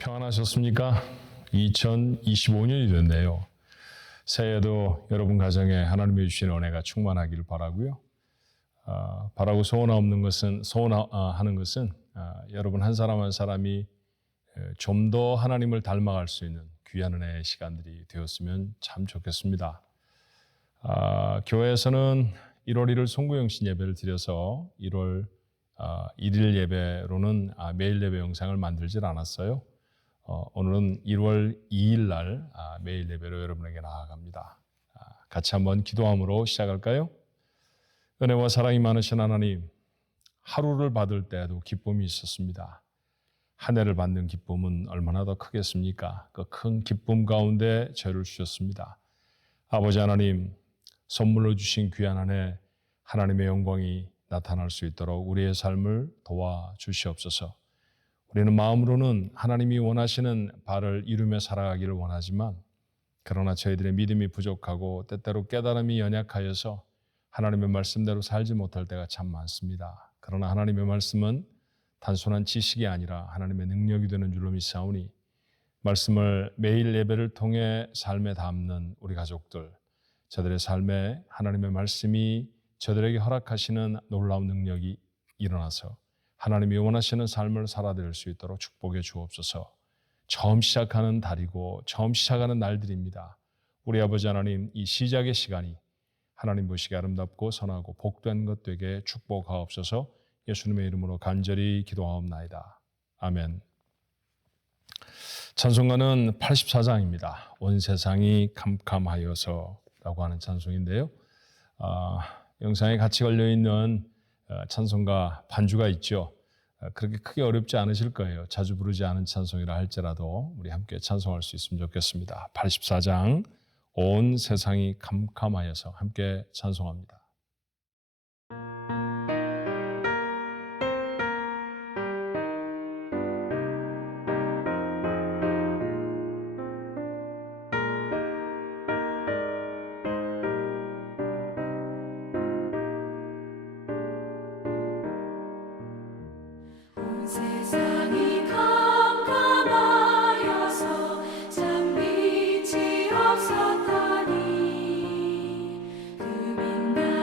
평안하셨습니까? 2025년이 됐네요. 새해에도 여러분 가정에 하나님이 주신 은혜가 충만하기를 바라고요. 바라고 소원하는 것은 여러분 한 사람 한 사람이 좀 더 하나님을 닮아갈 수 있는 귀한 은혜의 시간들이 되었으면 참 좋겠습니다. 교회에서는 1월 1일 송구영신 예배를 드려서 1월 1일 예배로는 매일 예배 영상을 만들질 않았어요. 오늘은 1월 2일 날 매일 예배로 여러분에게 나아갑니다. 같이 한번 기도함으로 시작할까요? 은혜와 사랑이 많으신 하나님, 하루를 받을 때에도 기쁨이 있었습니다. 한 해를 받는 기쁨은 얼마나 더 크겠습니까? 그 큰 기쁨 가운데 저희를 주셨습니다. 아버지 하나님, 선물로 주신 귀한 한 해 하나님의 영광이 나타날 수 있도록 우리의 삶을 도와주시옵소서. 우리는 마음으로는 하나님이 원하시는 바를 이루며 살아가기를 원하지만 그러나 저희들의 믿음이 부족하고 때때로 깨달음이 연약하여서 하나님의 말씀대로 살지 못할 때가 참 많습니다. 그러나 하나님의 말씀은 단순한 지식이 아니라 하나님의 능력이 되는 줄로 믿사오니 말씀을 매일 예배를 통해 삶에 담는 우리 가족들, 저들의 삶에 하나님의 말씀이 저들에게 허락하시는 놀라운 능력이 일어나서 하나님이 원하시는 삶을 살아낼 수 있도록 축복해 주옵소서. 처음 시작하는 달이고 처음 시작하는 날들입니다. 우리 아버지 하나님, 이 시작의 시간이 하나님 보시기에 아름답고 선하고 복된 것 되게 축복하옵소서. 예수님의 이름으로 간절히 기도하옵나이다. 아멘. 찬송가는 84장입니다. 온 세상이 캄캄하여서 라고 하는 찬송인데요. 영상에 같이 걸려있는 찬송가 반주가 있죠. 그렇게 크게 어렵지 않으실 거예요. 자주 부르지 않은 찬송이라 할지라도 우리 함께 찬송할 수 있으면 좋겠습니다. 84장 온 세상이 캄캄하여서 함께 찬송합니다. 세상이 캄캄하여서 참 빛이 없었다니 그 빛나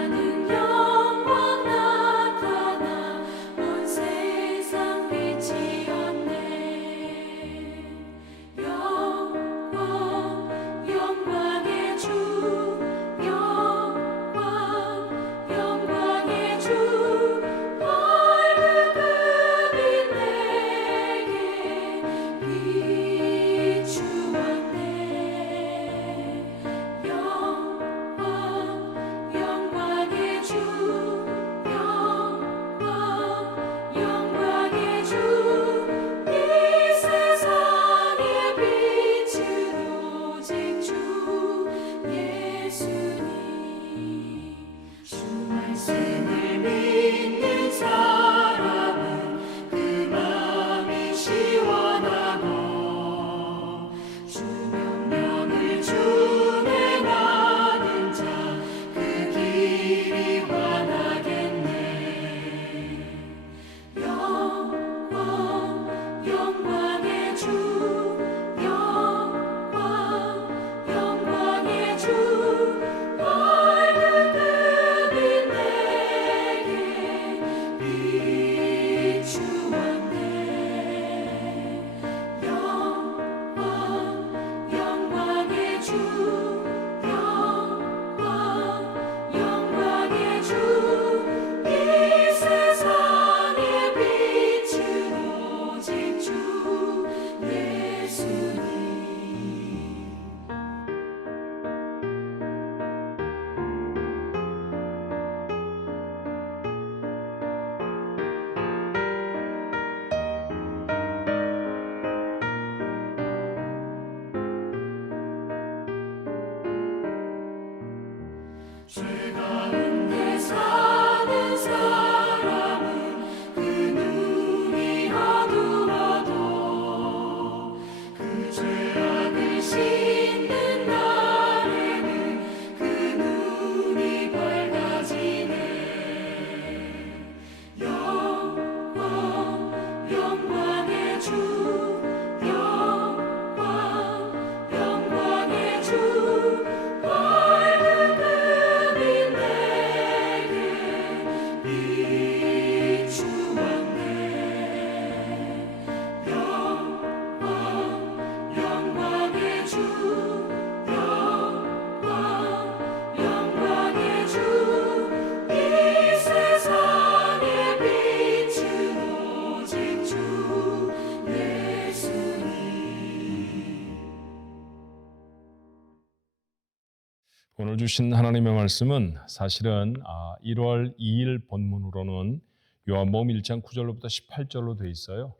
오늘 주신 하나님의 말씀은 사실은 1월 2일 본문으로는 요한복음 1장 9절로부터 18절로 되어 있어요.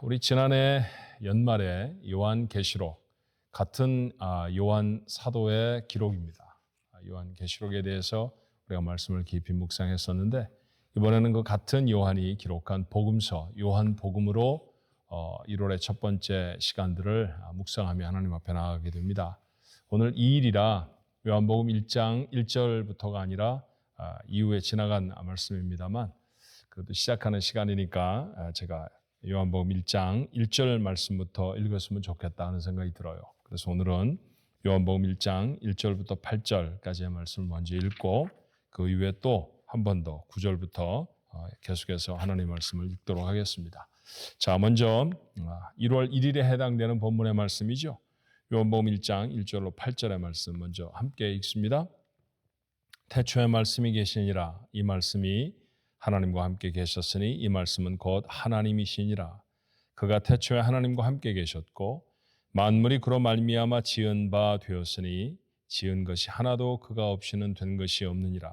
우리 지난해 연말에 요한계시록 같은 요한 사도의 기록입니다. 요한계시록에 대해서 우리가 말씀을 깊이 묵상했었는데 이번에는 그 같은 요한이 기록한 복음서 요한복음으로 1월의 첫 번째 시간들을 묵상하며 하나님 앞에 나아가게 됩니다. 오늘 2일이라 요한복음 1장 1절부터가 아니라 이후에 지나간 말씀입니다만 그래도 시작하는 시간이니까 제가 요한복음 1장 1절 말씀부터 읽었으면 좋겠다 하는 생각이 들어요. 그래서 오늘은 요한복음 1장 1절부터 8절까지의 말씀을 먼저 읽고 그 이후에 또 한 번 더 9절부터 계속해서 하나님의 말씀을 읽도록 하겠습니다. 자, 먼저 1월 1일에 해당되는 본문의 말씀이죠. 요한복음 1장 1절로 8절의 말씀 먼저 함께 읽습니다. 태초에 말씀이 계시니라. 이 말씀이 하나님과 함께 계셨으니 이 말씀은 곧 하나님이시니라. 그가 태초에 하나님과 함께 계셨고 만물이 그로 말미암아 지은 바 되었으니 지은 것이 하나도 그가 없이는 된 것이 없느니라.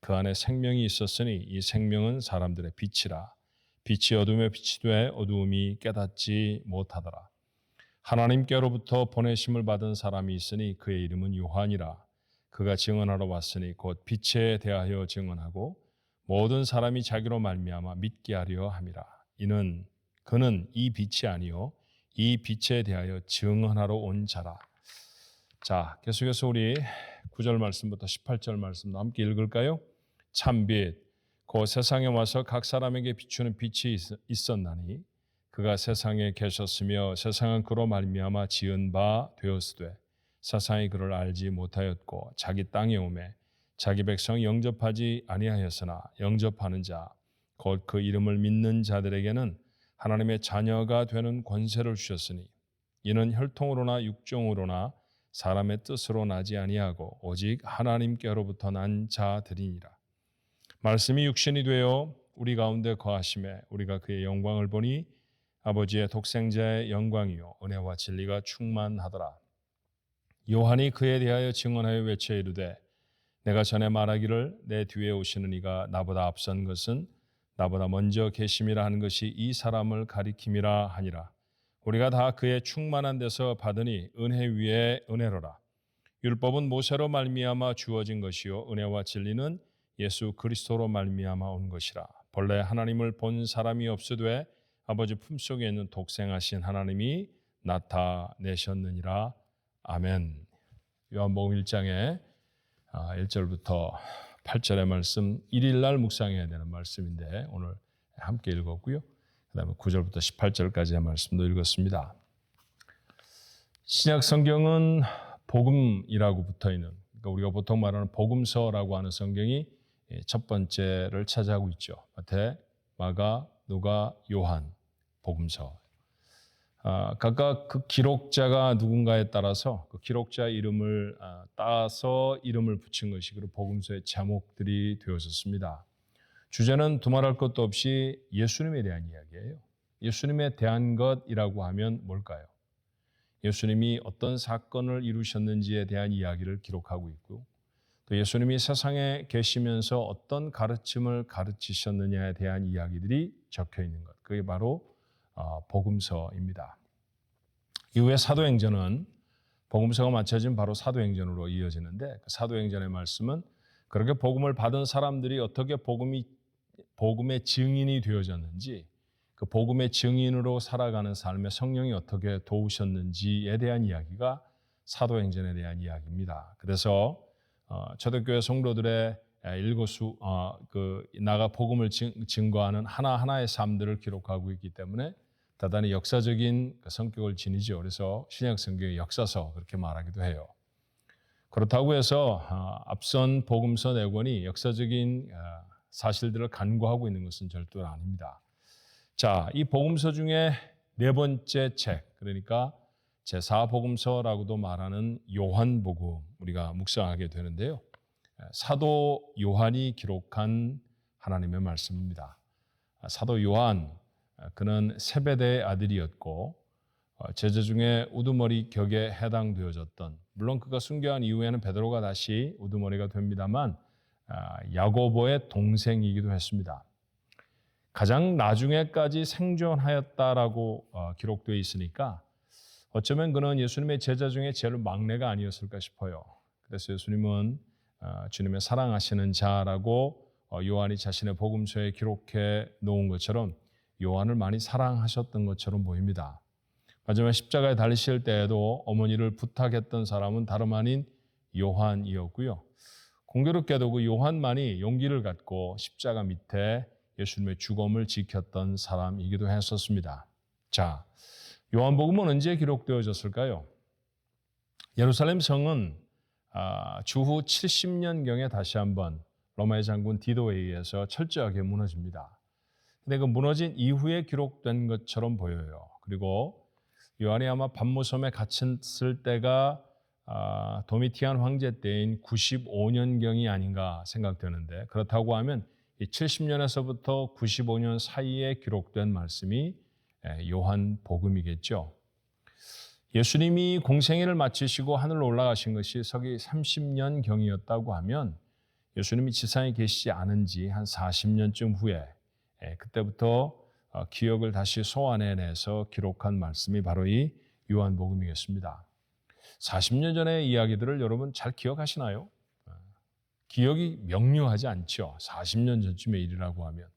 그 안에 생명이 있었으니 이 생명은 사람들의 빛이라. 빛이 어둠에 빛이 돼 어두움이 깨닫지 못하더라. 하나님께로부터 보내심을 받은 사람이 있으니 그의 이름은 요한이라. 그가 증언하러 왔으니 곧 빛에 대하여 증언하고 모든 사람이 자기로 말미암아 믿게 하려 함이라. 그는 이 빛이 아니요 이 빛에 대하여 증언하러 온 자라. 자, 계속해서 우리 9절 말씀부터 18절 말씀도 함께 읽을까요? 참빛 곧 세상에 와서 각 사람에게 비추는 빛이 있었나니 그가 세상에 계셨으며 세상은 그로 말미암아 지은 바 되었으되 세상이 그를 알지 못하였고 자기 땅에 오매 자기 백성 영접하지 아니하였으나 영접하는 자 곧 그 이름을 믿는 자들에게는 하나님의 자녀가 되는 권세를 주셨으니 이는 혈통으로나 육종으로나 사람의 뜻으로 나지 아니하고 오직 하나님께로부터 난 자들이니라. 말씀이 육신이 되어 우리 가운데 거하심에 우리가 그의 영광을 보니 아버지의 독생자의 영광이요 은혜와 진리가 충만하더라. 요한이 그에 대하여 증언하여 외쳐 이르되 내가 전에 말하기를 내 뒤에 오시는 이가 나보다 앞선 것은 나보다 먼저 계심이라 하는 것이 이 사람을 가리킴이라 하니라. 우리가 다 그의 충만한 데서 받으니 은혜 위에 은혜로라. 율법은 모세로 말미암아 주어진 것이요 은혜와 진리는 예수 그리스도로 말미암아 온 것이라. 본래 하나님을 본 사람이 없으되 아버지 품속에 있는 독생하신 하나님이 나타내셨느니라. 아멘. 요한복음 1장의 1절부터 8절의 말씀 1일 날 묵상해야 되는 말씀인데 오늘 함께 읽었고요. 그다음에 9절부터 18절까지의 말씀도 읽었습니다. 신약 성경은 복음이라고 붙어 있는 그러니까 우리가 보통 말하는 복음서라고 하는 성경이 첫 번째를 차지하고 있죠. 마태, 마가, 누가, 요한 복음서. 각각 그 기록자가 누군가에 따라서 그 기록자 이름을 따서 이름을 붙인 것이 그리고 복음서의 제목들이 되어졌습니다. 주제는 두말할 것도 없이 예수님에 대한 이야기예요. 예수님에 대한 것이라고 하면 뭘까요? 예수님이 어떤 사건을 이루셨는지에 대한 이야기를 기록하고 있고 또 예수님이 세상에 계시면서 어떤 가르침을 가르치셨느냐에 대한 이야기들이 적혀 있는 것. 그게 바로 복음서입니다. 이후에 사도행전은 복음서가 맞춰진 바로 사도행전으로 이어지는데 그 사도행전의 말씀은 그렇게 복음을 받은 사람들이 어떻게 복음의 증인이 되어졌는지 그 복음의 증인으로 살아가는 삶에 성령이 어떻게 도우셨는지에 대한 이야기가 사도행전에 대한 이야기입니다. 그래서 초대교회 성도들의 일거수 나가 복음을 증거하는 하나하나의 삶들을 기록하고 있기 때문에 대단히 역사적인 성격을 지니죠. 그래서 신약 성경의 역사서 그렇게 말하기도 해요. 그렇다고 해서 앞선 복음서 4권이 역사적인 사실들을 간구하고 있는 것은 절대로 아닙니다. 자, 이 복음서 중에 네 번째 책, 그러니까 제4복음서라고도 말하는 요한복음 우리가 묵상하게 되는데요. 사도 요한이 기록한 하나님의 말씀입니다. 사도 요한, 그는 세베대의 아들이었고 제자 중에 우두머리 격에 해당되어졌던, 물론 그가 순교한 이후에는 베드로가 다시 우두머리가 됩니다만 야고보의 동생이기도 했습니다. 가장 나중에까지 생존하였다라고 기록되어 있으니까 어쩌면 그는 예수님의 제자 중에 제일 막내가 아니었을까 싶어요. 그래서 예수님은 주님의 사랑하시는 자라고 요한이 자신의 복음서에 기록해 놓은 것처럼 요한을 많이 사랑하셨던 것처럼 보입니다. 마지막 십자가에 달리실 때에도 어머니를 부탁했던 사람은 다름 아닌 요한이었고요. 공교롭게도 그 요한만이 용기를 갖고 십자가 밑에 예수님의 죽음을 지켰던 사람이기도 했었습니다. 자, 요한복음은 언제 기록되어졌을까요? 예루살렘 성은 주후 70년경에 다시 한번 로마의 장군 디도에 의해서 철저하게 무너집니다. 근데 그 무너진 이후에 기록된 것처럼 보여요. 그리고 요한이 아마 반모섬에 갇혔을 때가 도미티안 황제 때인 95년경이 아닌가 생각되는데, 그렇다고 하면 이 70년에서부터 95년 사이에 기록된 말씀이 요한복음이겠죠. 예수님이 공생애를 마치시고 하늘로 올라가신 것이 서기 30년경이었다고 하면 예수님이 지상에 계시지 않은 지 한 40년쯤 후에 그때부터 기억을 다시 소환해내서 기록한 말씀이 바로 이 요한복음이겠습니다. 40년 전의 이야기들을 여러분 잘 기억하시나요? 기억이 명료하지 않죠. 40년 전쯤의 일이라고 하면.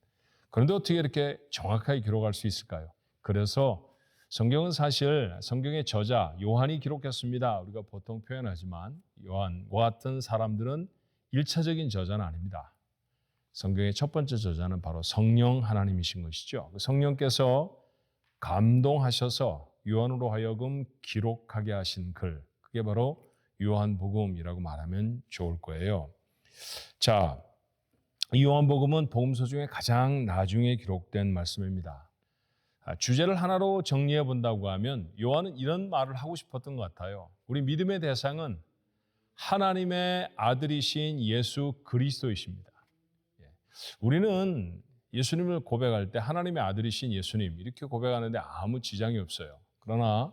그런데 어떻게 이렇게 정확하게 기록할 수 있을까요? 그래서 성경은 사실 성경의 저자 요한이 기록했습니다. 우리가 보통 표현하지만 요한과 같은 사람들은 1차적인 저자는 아닙니다. 성경의 첫 번째 저자는 바로 성령 하나님이신 것이죠. 성령께서 감동하셔서 요한으로 하여금 기록하게 하신 글, 그게 바로 요한복음이라고 말하면 좋을 거예요. 자, 이 요한복음은 복음서 중에 가장 나중에 기록된 말씀입니다. 주제를 하나로 정리해 본다고 하면 요한은 이런 말을 하고 싶었던 것 같아요. 우리 믿음의 대상은 하나님의 아들이신 예수 그리스도이십니다. 우리는 예수님을 고백할 때 하나님의 아들이신 예수님 이렇게 고백하는데 아무 지장이 없어요. 그러나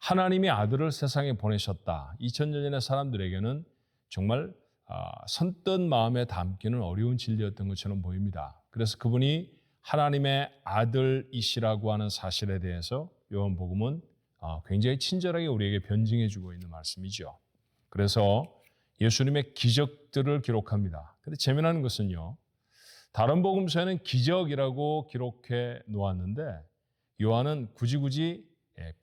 하나님의 아들을 세상에 보내셨다. 2000년 전의 사람들에게는 정말 선뜻 마음에 담기는 어려운 진리였던 것처럼 보입니다. 그래서 그분이 하나님의 아들이시라고 하는 사실에 대해서 요한복음은 굉장히 친절하게 우리에게 변증해 주고 있는 말씀이죠. 그래서 예수님의 기적들을 기록합니다. 그런데 재미나는 것은요. 다른 복음서에는 기적이라고 기록해 놓았는데 요한은 굳이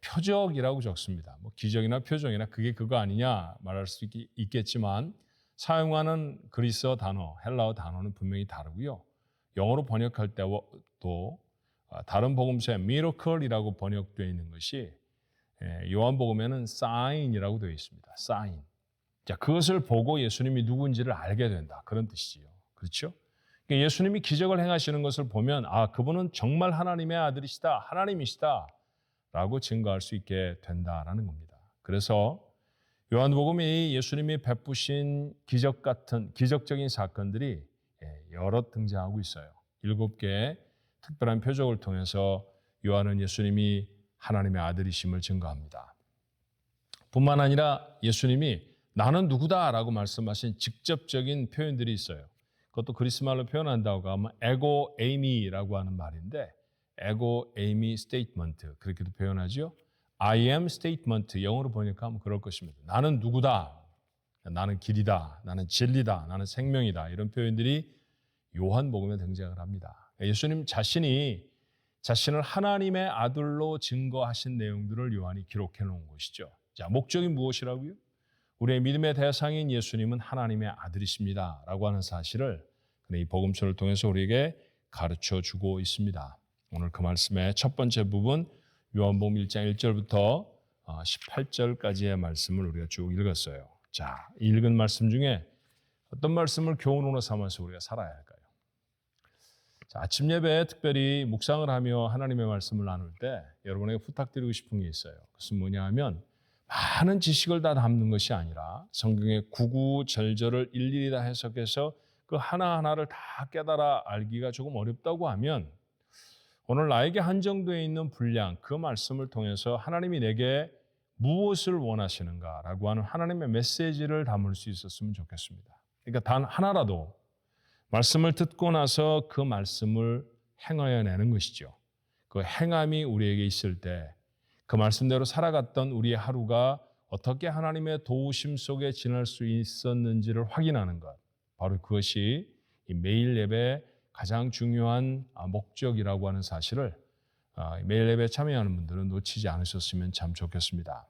표적이라고 적습니다. 뭐 기적이나 표적이나 그게 그거 아니냐 말할 수 있겠지만 사용하는 그리스어 단어, 헬라어 단어는 분명히 다르고요. 영어로 번역할 때도 다른 복음서에 miracle이라고 번역되어 있는 것이 요한복음에는 sign이라고 되어 있습니다. sign. 자, 그것을 보고 예수님이 누구인지를 알게 된다. 그런 뜻이지요. 그렇죠? 그러니까 예수님이 기적을 행하시는 것을 보면 그분은 정말 하나님의 아들이시다. 하나님이시다. 라고 증거할 수 있게 된다라는 겁니다. 그래서 요한복음이 예수님이 베푸신 기적 같은 기적적인 사건들이 여러 등장하고 있어요. 7개의 특별한 표적을 통해서 요한은 예수님이 하나님의 아들이심을 증거합니다. 뿐만 아니라 예수님이 나는 누구다라고 말씀하신 직접적인 표현들이 있어요. 그것도 그리스말로 표현한다고 하면 에고 에이미라고 하는 말인데 에고 에이미 스테이트먼트 그렇게도 표현하죠. I am statement 영어로 번역하면 그럴 것입니다. 나는 누구다. 나는 길이다. 나는 진리다. 나는 생명이다. 이런 표현들이 요한복음에 등장을 합니다. 예수님 자신이 자신을 하나님의 아들로 증거하신 내용들을 요한이 기록해 놓은 것이죠. 자, 목적이 무엇이라고요? 우리의 믿음의 대상인 예수님은 하나님의 아들이십니다. 라고 하는 사실을 이 복음서를 통해서 우리에게 가르쳐 주고 있습니다. 오늘 그 말씀의 첫 번째 부분 요한복음 1장 1절부터 18절까지의 말씀을 우리가 쭉 읽었어요. 자, 읽은 말씀 중에 어떤 말씀을 교훈으로 삼아서 우리가 살아야 할까요? 자, 아침 예배에 특별히 묵상을 하며 하나님의 말씀을 나눌 때 여러분에게 부탁드리고 싶은 게 있어요. 그것은 뭐냐 하면 많은 지식을 다 담는 것이 아니라 성경의 구구절절을 일일이 다 해석해서 그 하나하나를 다 깨달아 알기가 조금 어렵다고 하면 오늘 나에게 한정되어 있는 분량, 그 말씀을 통해서 하나님이 내게 무엇을 원하시는가라고 하는 하나님의 메시지를 담을 수 있었으면 좋겠습니다. 그러니까 단 하나라도 말씀을 듣고 나서 그 말씀을 행하여 내는 것이죠. 그 행함이 우리에게 있을 때 그 말씀대로 살아갔던 우리의 하루가 어떻게 하나님의 도우심 속에 지날 수 있었는지를 확인하는 것. 바로 그것이 이 매일 예배의 가장 중요한 목적이라고 하는 사실을 매일 예배에 참여하는 분들은 놓치지 않으셨으면 참 좋겠습니다.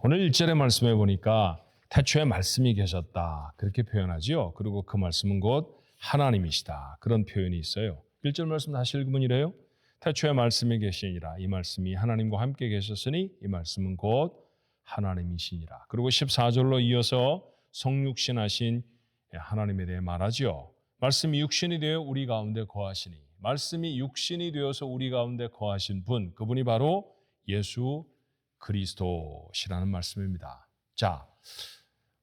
오늘 1절의 말씀에 보니까 태초에 말씀이 계셨다. 그렇게 표현하지요. 그리고 그 말씀은 곧 하나님이시다. 그런 표현이 있어요. 1절 말씀 다시 읽으면 이래요. 태초에 말씀이 계시니라. 이 말씀이 하나님과 함께 계셨으니 이 말씀은 곧 하나님이시니라. 그리고 14절로 이어서 성육신 하신 하나님에 대해 말하지요. 말씀이 육신이 되어 우리 가운데 거하시니, 말씀이 육신이 되어서 우리 가운데 거하신 분, 그분이 바로 예수 그리스도시라는 말씀입니다. 자,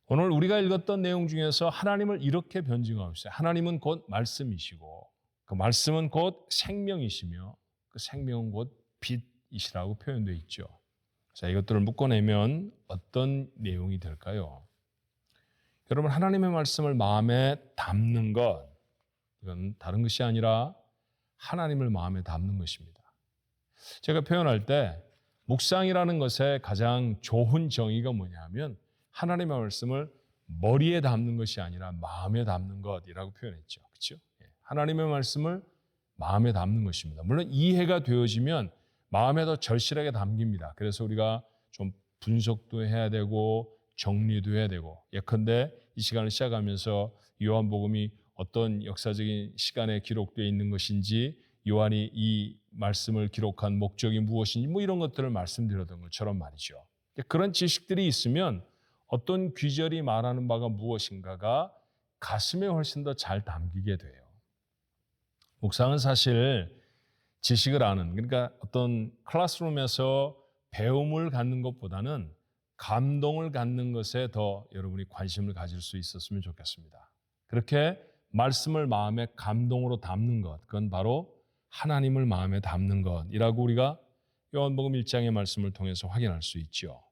오늘 우리가 읽었던 내용 중에서 하나님을 이렇게 변증하고 있어요. 하나님은 곧 말씀이시고 그 말씀은 곧 생명이시며 그 생명은 곧 빛이시라고 표현되어 있죠. 자, 이것들을 묶어내면 어떤 내용이 될까요? 여러분, 하나님의 말씀을 마음에 담는 것, 이건 다른 것이 아니라 하나님을 마음에 담는 것입니다. 제가 표현할 때 묵상이라는 것의 가장 좋은 정의가 뭐냐면 하나님의 말씀을 머리에 담는 것이 아니라 마음에 담는 것이라고 표현했죠. 그렇죠? 하나님의 말씀을 마음에 담는 것입니다. 물론 이해가 되어지면 마음에 더 절실하게 담깁니다. 그래서 우리가 좀 분석도 해야 되고 정리도 해야 되고, 예컨대 이 시간을 시작하면서 요한복음이 어떤 역사적인 시간에 기록되어 있는 것인지, 요한이 이 말씀을 기록한 목적이 무엇인지 뭐 이런 것들을 말씀드렸던 것처럼 말이죠. 그런 지식들이 있으면 어떤 귀절이 말하는 바가 무엇인가가 가슴에 훨씬 더 잘 담기게 돼요. 묵상은 사실 지식을 아는, 그러니까 어떤 클래스룸에서 배움을 갖는 것보다는 감동을 갖는 것에 더 여러분이 관심을 가질 수 있었으면 좋겠습니다. 그렇게 말씀을 마음에 감동으로 담는 것, 그건 바로 하나님을 마음에 담는 것이라고 우리가 요한복음 1장의 말씀을 통해서 확인할 수 있죠.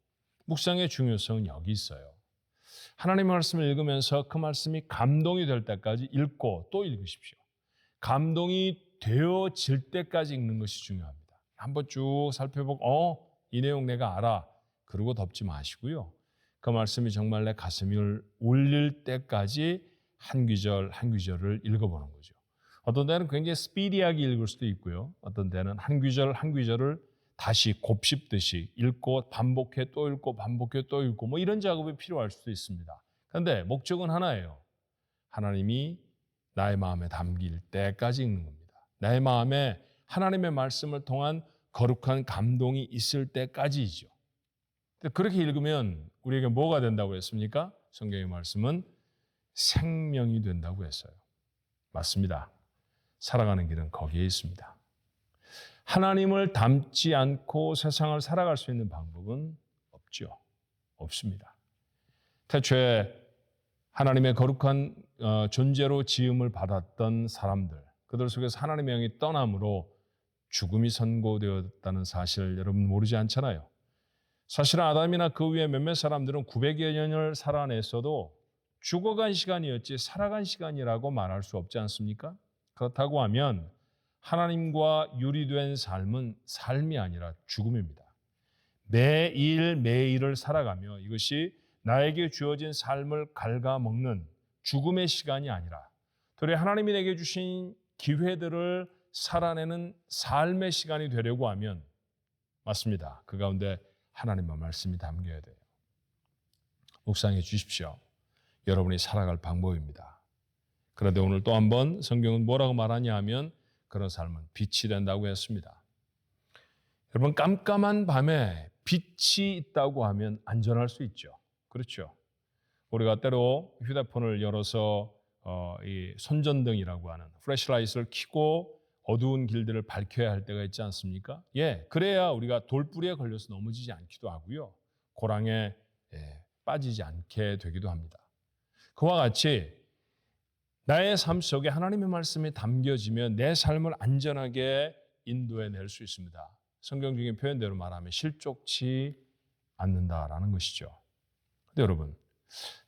묵상의 중요성은 여기 있어요. 하나님의 말씀을 읽으면서 그 말씀이 감동이 될 때까지 읽고 또 읽으십시오. 감동이 되어질 때까지 읽는 것이 중요합니다. 한번 쭉 살펴보고 이 내용 내가 알아. 그러고 덮지 마시고요. 그 말씀이 정말 내 가슴을 울릴 때까지 한 귀절 한 귀절을 읽어보는 거죠. 어떤 때는 굉장히 스피디하게 읽을 수도 있고요. 어떤 때는 한 귀절 한 귀절을 다시 곱씹듯이 읽고 반복해 또 읽고 반복해 또 읽고 뭐 이런 작업이 필요할 수도 있습니다. 그런데 목적은 하나예요. 하나님이 나의 마음에 담길 때까지 읽는 겁니다. 나의 마음에 하나님의 말씀을 통한 거룩한 감동이 있을 때까지이죠. 그렇게 읽으면 우리에게 뭐가 된다고 했습니까? 성경의 말씀은 생명이 된다고 했어요. 맞습니다. 살아가는 길은 거기에 있습니다. 하나님을 닮지 않고 세상을 살아갈 수 있는 방법은 없죠. 없습니다. 태초에 하나님의 거룩한 존재로 지음을 받았던 사람들, 그들 속에서 하나님의 영이 떠남으로 죽음이 선고되었다는 사실 여러분 모르지 않잖아요. 사실 아담이나 그 위에 몇몇 사람들은 900여 년을 살아냈어도 죽어간 시간이었지 살아간 시간이라고 말할 수 없지 않습니까? 그렇다고 하면 하나님과 유리된 삶은 삶이 아니라 죽음입니다. 매일 매일을 살아가며 이것이 나에게 주어진 삶을 갉아먹는 죽음의 시간이 아니라 도리어 하나님이 내게 주신 기회들을 살아내는 삶의 시간이 되려고 하면 맞습니다. 그 가운데 하나님의 말씀이 담겨야 돼요. 묵상해 주십시오. 여러분이 살아갈 방법입니다. 그런데 오늘 또 한 번 성경은 뭐라고 말하냐 하면 그런 삶은 빛이 된다고 했습니다. 여러분 깜깜한 밤에 빛이 있다고 하면 안전할 수 있죠. 그렇죠. 우리가 때로 휴대폰을 열어서 이 손전등이라고 하는 플래시라이트를 켜고 어두운 길들을 밝혀야 할 때가 있지 않습니까? 그래야 우리가 돌부리에 걸려서 넘어지지 않기도 하고요. 고랑에 빠지지 않게 되기도 합니다. 그와 같이 나의 삶 속에 하나님의 말씀이 담겨지면 내 삶을 안전하게 인도해낼 수 있습니다. 성경 중에 표현대로 말하면 실족치 않는다라는 것이죠. 근데 여러분,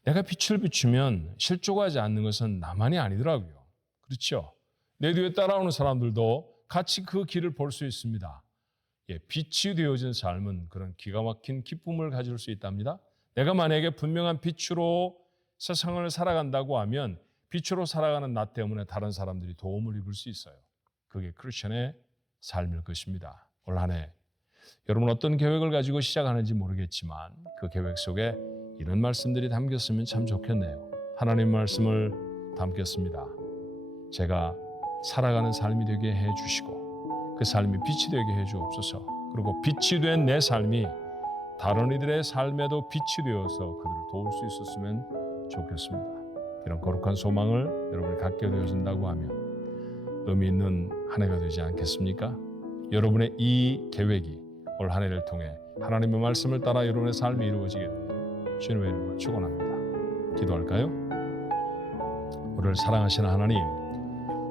내가 빛을 비추면 실족하지 않는 것은 나만이 아니더라고요. 그렇죠? 내 뒤에 따라오는 사람들도 같이 그 길을 볼 수 있습니다. 빛이 되어진 삶은 그런 기가 막힌 기쁨을 가질 수 있답니다. 내가 만약에 분명한 빛으로 세상을 살아간다고 하면 빛으로 살아가는 나 때문에 다른 사람들이 도움을 입을 수 있어요. 그게 크리스천의 삶일 것입니다. 올 한 해 여러분 어떤 계획을 가지고 시작하는지 모르겠지만 그 계획 속에 이런 말씀들이 담겼으면 참 좋겠네요. 하나님 말씀을 담겠습니다. 제가 살아가는 삶이 되게 해주시고 그 삶이 빛이 되게 해주옵소서. 그리고 빛이 된 내 삶이 다른 이들의 삶에도 빛이 되어서 그들을 도울 수 있었으면 좋겠습니다. 이런 거룩한 소망을 여러분이 갖게 되어진다고 하면 의미 있는 한 해가 되지 않겠습니까? 여러분의 이 계획이 올 한 해를 통해 하나님의 말씀을 따라 여러분의 삶이 이루어지게 되기를 주님의 이름으로 축원합니다. 기도할까요? 우리를 사랑하시는 하나님,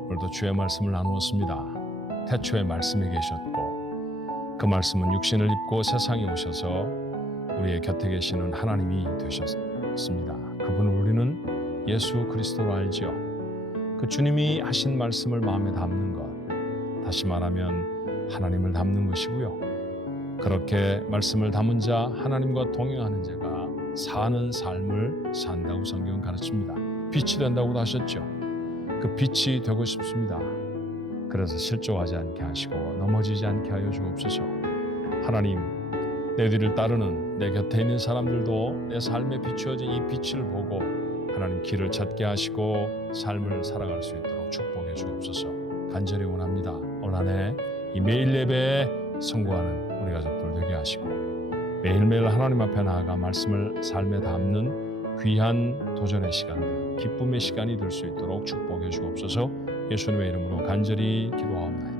오늘도 주의 말씀을 나누었습니다. 태초에 말씀이 계셨고 그 말씀은 육신을 입고 세상에 오셔서 우리의 곁에 계시는 하나님이 되셨습니다. 그분을 우리는 예수 그리스도로 알지요. 그 주님이 하신 말씀을 마음에 담는 것, 다시 말하면 하나님을 담는 것이고요. 그렇게 말씀을 담은 자, 하나님과 동행하는 자가 사는 삶을 산다고 성경은 가르칩니다. 빛이 된다고도 하셨죠. 그 빛이 되고 싶습니다. 그래서 실족하지 않게 하시고 넘어지지 않게 하여 주옵소서. 하나님, 내 뒤를 따르는 내 곁에 있는 사람들도 내 삶에 비추어진 이 빛을 보고 하나님 길을 찾게 하시고 삶을 살아갈 수 있도록 축복해 주옵소서. 간절히 원합니다. 올 한 해 이 매일 예배에 성공하는 우리 가족들 되게 하시고 매일매일 하나님 앞에 나아가 말씀을 삶에 담는 귀한 도전의 시간들, 기쁨의 시간이 될 수 있도록 축복해 주옵소서. 예수님의 이름으로 간절히 기도하옵나이다.